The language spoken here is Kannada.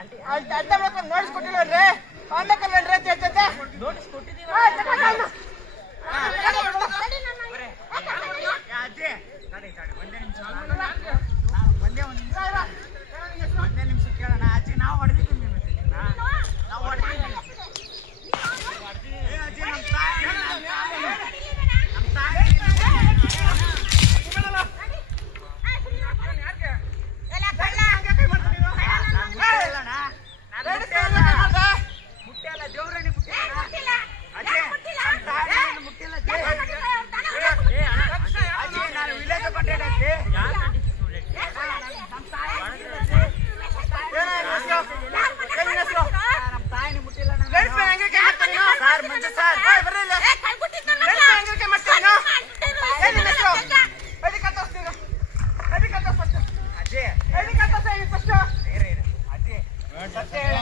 ಅಡ್ಡ ಮಾಡ್ಕೊಂಡು ನೋಡಿಸ್ಕೊಟ್ಟಿಲ್ವನ್ರಿ ಆಮೇಕಲ್ವೇನ್ರಿ ಜೊತೆ ನೋಡಿಸ್ಕೊಟ್ಟಿದ್ದೀವಿ ಒಂದೇ ನಿಮಿಷ ಕೇಳೋಣ ಅಜ್ಜಿ ನಾವು ಹೊಡೆದಿದ್ದೀವಿ ನಾವು ಹೊಡೆದಿದ್ದೀವಿ ಅಜ್ಜಿ ನಮ್ಮ ತಾಯಿ ಮುಟ್ಟಿಲ್ಲ ದೇವ್ರಣಿ ಮುಟ್ಟಿಲ್ಲ ಮುಟ್ಟಿಲ್ಲ ಅಜ್ಜಿ ನಾನು ವಿಲೇಜ್ ಕೊಟ್ಟಿದ್ದೆ ನಮ್ಮ ತಾಯಿನ ಮುಟ್ಟಿಲ್ಲ ಸರ್ ಮಂಜು ಸರ್ ಬರಲಿಲ್ಲ ಅಜ್ಜಿ ಅಜ್ಜಿ ಸತ್ಯ ಹೇಳ